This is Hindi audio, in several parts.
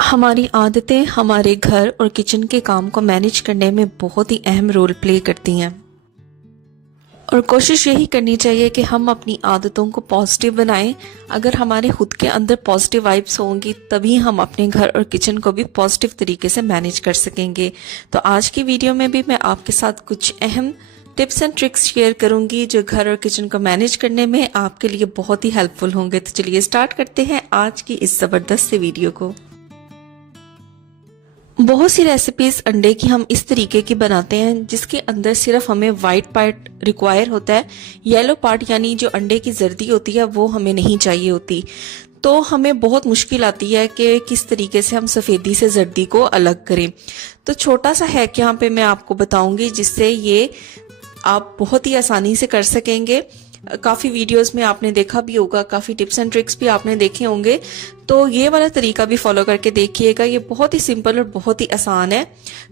हमारी आदतें हमारे घर और किचन के काम को मैनेज करने में बहुत ही अहम रोल प्ले करती हैं और कोशिश यही करनी चाहिए कि हम अपनी आदतों को पॉजिटिव बनाएं। अगर हमारे खुद के अंदर पॉजिटिव वाइब्स होंगी तभी हम अपने घर और किचन को भी पॉजिटिव तरीके से मैनेज कर सकेंगे। तो आज की वीडियो में भी मैं आपके साथ कुछ अहम टिप्स एंड ट्रिक्स शेयर करूंगी जो घर और किचन को मैनेज करने में आपके लिए बहुत ही हेल्पफुल होंगे। तो चलिए स्टार्ट करते हैं आज की इस जबरदस्त सी वीडियो को। बहुत सी रेसिपीज अंडे की हम इस तरीके की बनाते हैं जिसके अंदर सिर्फ हमें वाइट पार्ट रिक्वायर होता है, येलो पार्ट यानी जो अंडे की जर्दी होती है वो हमें नहीं चाहिए होती। तो हमें बहुत मुश्किल आती है कि किस तरीके से हम सफ़ेदी से जर्दी को अलग करें। तो छोटा सा हैक यहाँ पे मैं आपको बताऊंगी जिससे ये आप बहुत ही आसानी से कर सकेंगे। काफ़ी वीडियोस में आपने देखा भी होगा, काफ़ी टिप्स एंड ट्रिक्स भी आपने देखे होंगे, तो ये वाला तरीका भी फॉलो करके देखिएगा। ये बहुत ही सिंपल और बहुत ही आसान है।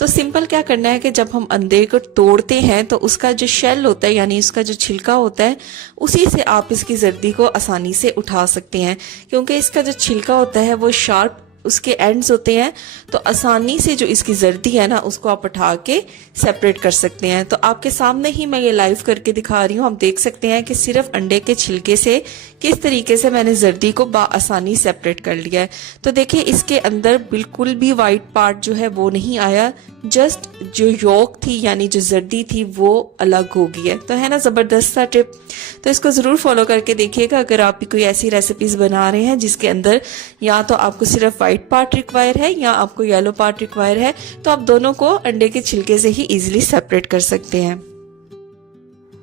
तो सिंपल क्या करना है कि जब हम अंडे को तोड़ते हैं तो उसका जो शेल होता है यानी उसका जो छिलका होता है उसी से आप इसकी जर्दी को आसानी से उठा सकते हैं, क्योंकि इसका जो छिलका होता है वो शार्प उसके एंड्स होते हैं। तो आसानी से जो इसकी जर्दी है ना उसको आप उठा के सेपरेट कर सकते हैं। तो आपके सामने ही मैं ये लाइव करके दिखा रही हूँ। आप देख सकते हैं कि सिर्फ अंडे के छिलके से किस तरीके से मैंने जर्दी को आसानी सेपरेट कर लिया है। तो देखिए इसके अंदर बिल्कुल भी वाइट पार्ट जो है वो नहीं आया, जस्ट जो योक थी यानी जो जर्दी थी वो अलग हो गई है। तो है ना जबरदस्त सा टिप। तो इसको जरूर फॉलो करके देखिएगा। अगर आप भी कोई ऐसी रेसिपीज बना रहे हैं जिसके अंदर या तो आपको सिर्फ वाइट पार्ट रिक्वायर है या आपको येलो पार्ट रिक्वायर है, तो आप दोनों को अंडे के छिलके से ही इजीली सेपरेट कर सकते हैं।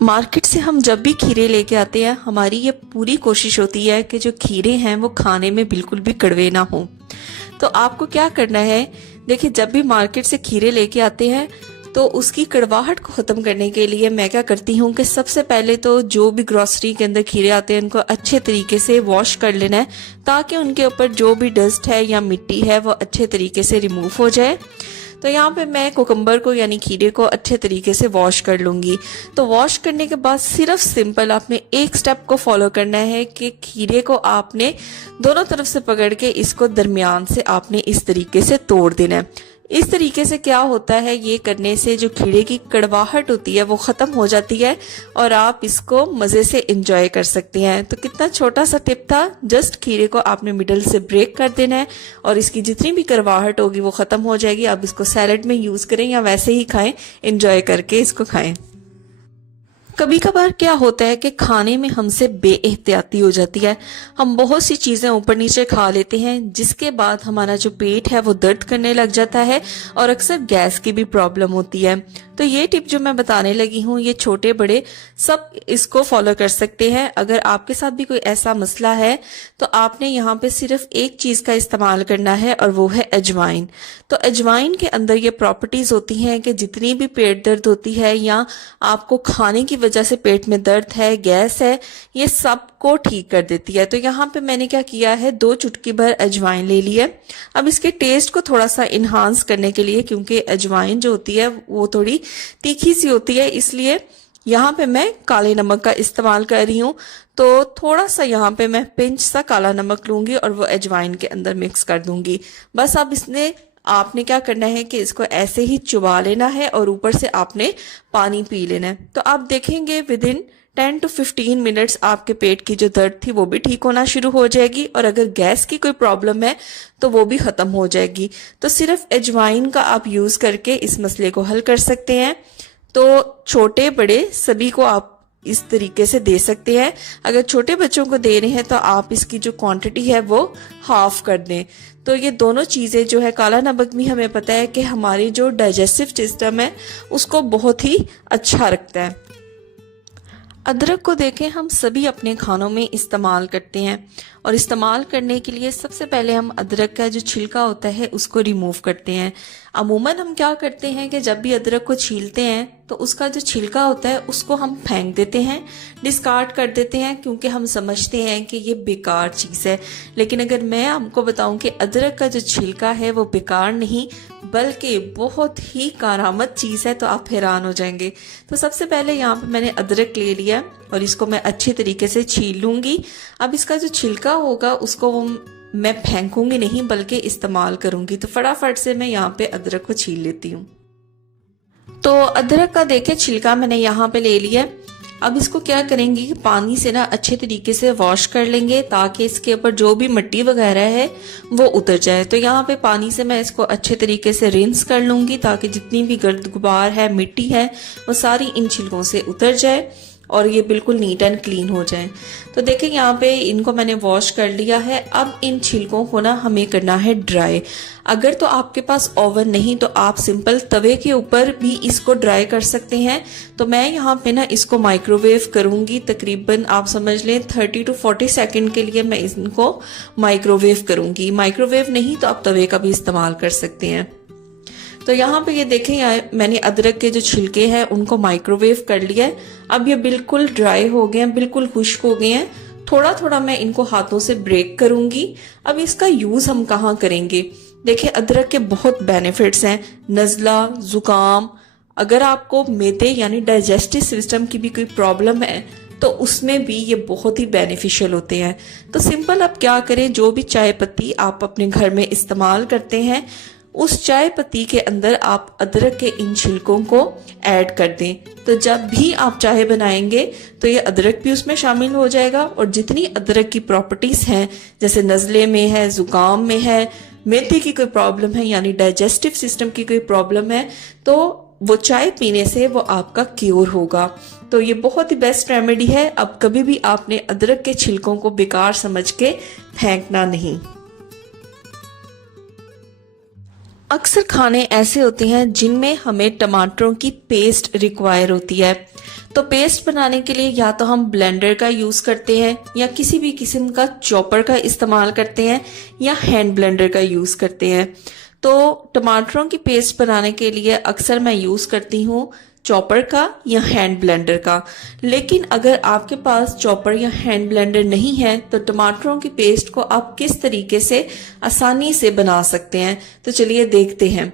मार्केट से हम जब भी खीरे लेके आते हैं हमारी ये पूरी कोशिश होती है कि जो खीरे हैं वो खाने में बिल्कुल भी कड़वे ना हो। तो आपको क्या करना है, देखिए जब भी मार्केट से खीरे लेके आते हैं तो उसकी कड़वाहट को ख़त्म करने के लिए मैं क्या करती हूँ कि सबसे पहले तो जो भी ग्रोसरी के अंदर खीरे आते हैं उनको अच्छे तरीके से वॉश कर लेना है ताकि उनके ऊपर जो भी डस्ट है या मिट्टी है वो अच्छे तरीके से रिमूव हो जाए। तो यहाँ पे मैं कुकम्बर को यानी खीरे को अच्छे तरीके से वॉश कर लूँगी। तो वॉश करने के बाद सिर्फ सिंपल आपने एक स्टेप को फॉलो करना है कि खीरे को आपने दोनों तरफ से पकड़ के इसको दरमियान से आपने इस तरीके से तोड़ देना है। इस तरीके से क्या होता है, ये करने से जो खीरे की कड़वाहट होती है वो ख़त्म हो जाती है और आप इसको मज़े से एंजॉय कर सकते हैं। तो कितना छोटा सा टिप था, जस्ट खीरे को आपने मिडल से ब्रेक कर देना है और इसकी जितनी भी कड़वाहट होगी वो ख़त्म हो जाएगी। आप इसको सैलेड में यूज़ करें या वैसे ही खाएं, एंजॉय करके इसको खाएं। कभी कभार क्या होता है कि खाने में हमसे बेएहतियाती हो जाती है, हम बहुत सी चीज़ें ऊपर नीचे खा लेते हैं जिसके बाद हमारा जो पेट है वो दर्द करने लग जाता है और अक्सर गैस की भी प्रॉब्लम होती है। तो ये टिप जो मैं बताने लगी हूँ ये छोटे बड़े सब इसको फॉलो कर सकते हैं। अगर आपके साथ भी कोई ऐसा मसला है तो आपने यहाँ पे सिर्फ एक चीज़ का इस्तेमाल करना है और वो है अजवाइन। तो अजवाइन के अंदर ये प्रॉपर्टीज़ होती हैं कि जितनी भी पेट दर्द होती है या आपको खाने की वजह से पेट में दर्द है, गैस है, ये सब को ठीक कर देती है। तो यहाँ पे मैंने क्या किया है, 2 चुटकी भर अजवाइन ले ली है। अब इसके टेस्ट को थोड़ा सा इन्हांस करने के लिए, क्योंकि अजवाइन जो होती है वो थोड़ी तीखी सी होती है, इसलिए यहाँ पे मैं काले नमक का इस्तेमाल कर रही हूँ। तो थोड़ा सा यहाँ पे मैं पिंच सा काला नमक लूंगी और वो अजवाइन के अंदर मिक्स कर दूंगी। बस अब आपने क्या करना है कि इसको ऐसे ही चुबा लेना है और ऊपर से आपने पानी पी लेना है। तो आप देखेंगे विद इन 10 to 15 मिनट्स आपके पेट की जो दर्द थी वो भी ठीक होना शुरू हो जाएगी और अगर गैस की कोई प्रॉब्लम है तो वो भी ख़त्म हो जाएगी। तो सिर्फ अजवाइन का आप यूज़ करके इस मसले को हल कर सकते हैं। तो छोटे बड़े सभी को आप इस तरीके से दे सकते हैं। अगर छोटे बच्चों को दे रहे हैं तो आप इसकी जो क्वांटिटी है वो हाफ कर दें। तो ये दोनों चीज़ें जो है, काला नमक भी हमें पता है कि हमारी जो डाइजेस्टिव सिस्टम है उसको बहुत ही अच्छा रखता है। अदरक को देखें हम सभी अपने खानों में इस्तेमाल करते हैं और इस्तेमाल करने के लिए सबसे पहले हम अदरक का जो छिलका होता है उसको रिमूव करते हैं। अमूमन हम क्या करते हैं कि जब भी अदरक को छीलते हैं तो उसका जो छिलका होता है उसको हम फेंक देते हैं, डिस्कार्ड कर देते हैं, क्योंकि हम समझते हैं कि ये बेकार चीज़ है। लेकिन अगर मैं आपको बताऊं कि अदरक का जो छिलका है वो बेकार नहीं बल्कि बहुत ही कारामद चीज़ है, तो आप हैरान हो जाएंगे। तो सबसे पहले यहाँ पे मैंने अदरक ले लिया और इसको मैं अच्छी तरीके से छील लूँगी। अब इसका जो छिलका होगा उसको मैं फेंकूंगी नहीं बल्कि इस्तेमाल करूंगी। तो फटाफट से मैं यहाँ पे अदरक को छील लेती हूँ। तो अदरक का देखे छिलका मैंने यहाँ पे ले लिया। अब इसको क्या करेंगे कि पानी से ना अच्छे तरीके से वॉश कर लेंगे ताकि इसके ऊपर जो भी मिट्टी वगैरह है वो उतर जाए। तो यहाँ पे पानी से मैं इसको अच्छे तरीके से रिंस कर लूंगी ताकि जितनी भी गर्द गुबार है, मिट्टी है, वो सारी इन छिलकों से उतर जाए और ये बिल्कुल नीट एंड क्लीन हो जाए। तो देखिए यहाँ पे इनको मैंने वॉश कर लिया है। अब इन छिलकों को ना हमें करना है ड्राई। अगर तो आपके पास ओवन नहीं तो आप सिंपल तवे के ऊपर भी इसको ड्राई कर सकते हैं। तो मैं यहाँ पे ना इसको माइक्रोवेव करूंगी, तकरीबन आप समझ लें 30 to 40 सेकेंड के लिए मैं इनको माइक्रोवेव करूंगी। माइक्रोवेव नहीं तो आप तवे का भी इस्तेमाल कर सकते हैं। तो यहाँ पे ये देखें मैंने अदरक के जो छिलके हैं उनको माइक्रोवेव कर लिया है। अब ये बिल्कुल ड्राई हो गए हैं, बिल्कुल खुश्क हो गए हैं। थोड़ा थोड़ा मैं इनको हाथों से ब्रेक करूंगी। अब इसका यूज हम कहाँ करेंगे? देखिए अदरक के बहुत बेनिफिट्स हैं। नज़ला, जुकाम, अगर आपको मैदे यानी डाइजेस्टिव सिस्टम की भी कोई प्रॉब्लम है तो उसमें भी ये बहुत ही बेनिफिशियल होते हैं। तो सिंपल आप क्या करें, जो भी चाय पत्ती आप अपने घर में इस्तेमाल करते हैं उस चाय पत्ती के अंदर आप अदरक के इन छिलकों को ऐड कर दें। तो जब भी आप चाय बनाएंगे तो ये अदरक भी उसमें शामिल हो जाएगा और जितनी अदरक की प्रॉपर्टीज हैं, जैसे नज़ले में है, जुकाम में है, मैदे की कोई प्रॉब्लम है यानी डाइजेस्टिव सिस्टम की कोई प्रॉब्लम है, तो वो चाय पीने से वो आपका क्योर होगा। तो ये बहुत ही बेस्ट रेमेडी है। अब कभी भी आपने अदरक के छिलकों को बेकार समझ के फेंकना नहीं। अक्सर खाने ऐसे होते हैं जिनमें हमें टमाटरों की पेस्ट रिक्वायर होती है। तो पेस्ट बनाने के लिए या तो हम ब्लेंडर का यूज करते हैं या किसी भी किस्म का चॉपर का इस्तेमाल करते हैं या हैंड ब्लेंडर का यूज करते हैं। तो टमाटरों की पेस्ट बनाने के लिए अक्सर मैं यूज करती हूँ चॉपर का या हैंड ब्लेंडर का। लेकिन अगर आपके पास चॉपर या हैंड ब्लेंडर नहीं है तो टमाटरों की पेस्ट को आप किस तरीके से आसानी से बना सकते हैं, तो चलिए देखते हैं।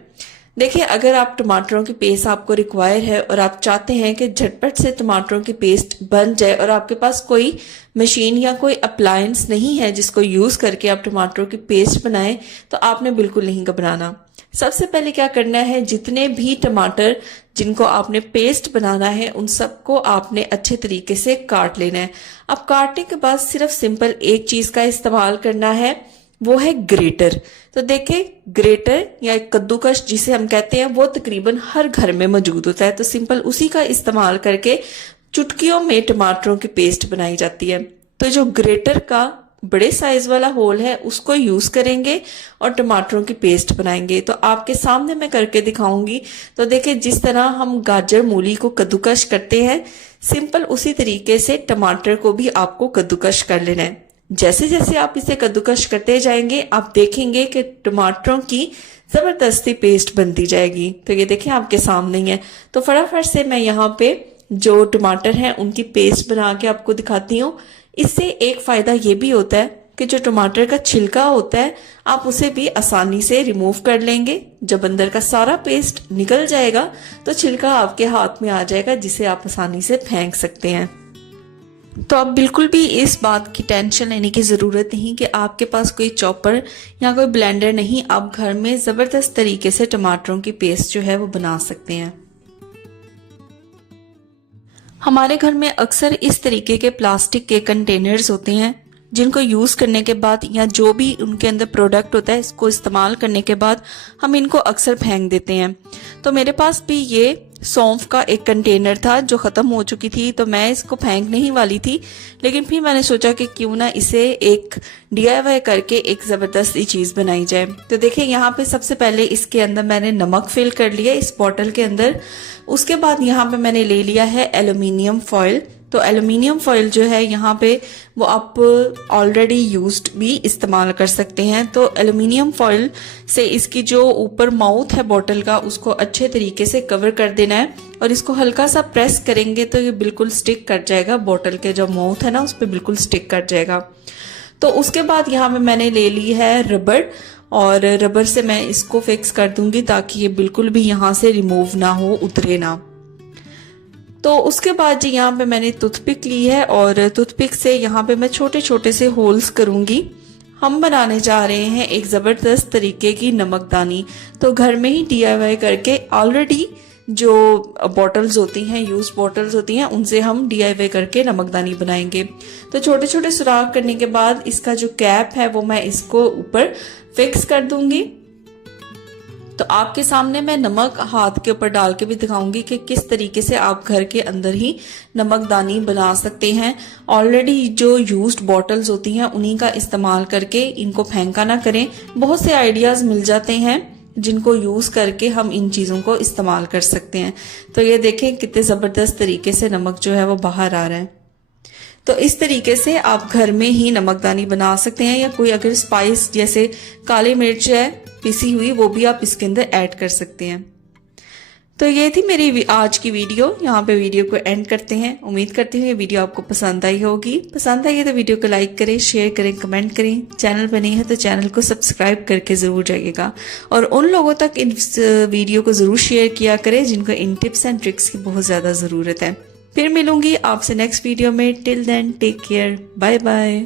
देखिए अगर आप टमाटरों की पेस्ट आपको रिक्वायर है और आप चाहते हैं कि झटपट से टमाटरों की पेस्ट बन जाए और आपके पास कोई मशीन या कोई अप्लायंस नहीं है जिसको यूज करके आप टमाटरों की पेस्ट बनाएं, तो आपने बिल्कुल नहीं घबराना। सबसे पहले क्या करना है, जितने भी टमाटर जिनको आपने पेस्ट बनाना है उन सबको आपने अच्छे तरीके से काट लेना है। अब काटने के बाद सिर्फ सिंपल एक चीज का इस्तेमाल करना है, वो है ग्रेटर। तो देखिए ग्रेटर या कद्दूकश जिसे हम कहते हैं वो तकरीबन हर घर में मौजूद होता है। तो सिंपल उसी का इस्तेमाल करके चुटकियों में टमाटरों की पेस्ट बनाई जाती है। तो जो ग्रेटर का बड़े साइज वाला होल है उसको यूज करेंगे और टमाटरों की पेस्ट बनाएंगे। तो आपके सामने मैं करके दिखाऊंगी। तो देखिए जिस तरह हम गाजर मूली को कद्दूकश करते हैं, सिंपल उसी तरीके से टमाटर को भी आपको कद्दूकश कर लेना है। जैसे जैसे आप इसे कद्दूकश करते जाएंगे आप देखेंगे कि टमाटरों की जबरदस्ती पेस्ट बनती जाएगी। तो ये देखिए आपके सामने ही है। तो फटाफट से मैं यहाँ पे जो टमाटर हैं उनकी पेस्ट बना के आपको दिखाती हूँ। इससे एक फायदा ये भी होता है कि जो टमाटर का छिलका होता है आप उसे भी आसानी से रिमूव कर लेंगे। जब अंदर का सारा पेस्ट निकल जाएगा तो छिलका आपके हाथ में आ जाएगा जिसे आप आसानी से फेंक सकते हैं। तो अब बिल्कुल भी इस बात की टेंशन लेने की ज़रूरत नहीं कि आपके पास कोई चॉपर या कोई ब्लेंडर नहीं, आप घर में ज़बरदस्त तरीके से टमाटरों की पेस्ट जो है वो बना सकते हैं। हमारे घर में अक्सर इस तरीके के प्लास्टिक के कंटेनर्स होते हैं जिनको यूज करने के बाद या जो भी उनके अंदर प्रोडक्ट होता है इसको इस्तेमाल करने के बाद हम इनको अक्सर फेंक देते हैं। तो मेरे पास भी ये सौंफ का एक कंटेनर था जो ख़त्म हो चुकी थी, तो मैं इसको फेंकने ही वाली थी, लेकिन फिर मैंने सोचा कि क्यों ना इसे एक DIY करके एक ज़बरदस्त चीज़ बनाई जाए। तो देखिए यहाँ पे सबसे पहले इसके अंदर मैंने नमक फिल कर लिया इस बॉटल के अंदर। उसके बाद यहाँ पे मैंने ले लिया है एल्युमिनियम फॉयल। तो एल्युमिनियम फॉयल जो है यहाँ पे वो आप ऑलरेडी यूज्ड भी इस्तेमाल कर सकते हैं। तो एल्युमिनियम फॉयल से इसकी जो ऊपर माउथ है बॉटल का उसको अच्छे तरीके से कवर कर देना है और इसको हल्का सा प्रेस करेंगे तो ये बिल्कुल स्टिक कर जाएगा। बॉटल के जो माउथ है ना उस पर बिल्कुल स्टिक कर जाएगा। तो उसके बाद यहाँ पे मैंने ले ली है रबड़ और रबर से मैं इसको फिक्स कर दूंगी ताकि ये बिल्कुल भी यहाँ से रिमूव ना हो, उतरे ना। तो उसके बाद जी यहाँ पे मैंने टूथपिक ली है और टूथपिक से यहाँ पे मैं छोटे छोटे से होल्स करूंगी। हम बनाने जा रहे हैं एक ज़बरदस्त तरीके की नमकदानी। तो घर में ही DIY करके ऑलरेडी जो बॉटल्स होती हैं, यूज बॉटल्स होती हैं, उनसे हम DIY करके नमकदानी बनाएंगे। तो छोटे छोटे सुराख करने के बाद इसका जो कैप है वो मैं इसको ऊपर फिक्स कर दूंगी। तो आपके सामने मैं नमक हाथ के ऊपर डाल के भी दिखाऊंगी कि किस तरीके से आप घर के अंदर ही नमकदानी बना सकते हैं। ऑलरेडी जो यूज्ड बॉटल्स होती हैं उन्हीं का इस्तेमाल करके इनको फेंका ना करें। बहुत से आइडियाज मिल जाते हैं जिनको यूज करके हम इन चीजों को इस्तेमाल कर सकते हैं। तो ये देखें कितने जबरदस्त तरीके से नमक जो है वो बाहर आ रहा है। तो इस तरीके से आप घर में ही नमकदानी बना सकते हैं, या कोई अगर स्पाइस जैसे काली मिर्च है पिसी हुई वो भी आप इसके अंदर ऐड कर सकते हैं। तो ये थी मेरी आज की वीडियो। यहाँ पे वीडियो को एंड करते हैं। उम्मीद करती हूँ ये वीडियो आपको पसंद आई होगी। पसंद आई है तो वीडियो को लाइक करें, शेयर करें, कमेंट करें। चैनल पर नहीं है तो चैनल को सब्सक्राइब करके ज़रूर जाइएगा, और उन लोगों तक इस वीडियो को ज़रूर शेयर किया करें जिनको इन टिप्स एंड ट्रिक्स की बहुत ज़्यादा ज़रूरत है। फिर मिलूंगी आपसे नेक्स्ट वीडियो में। Till then take care, bye bye.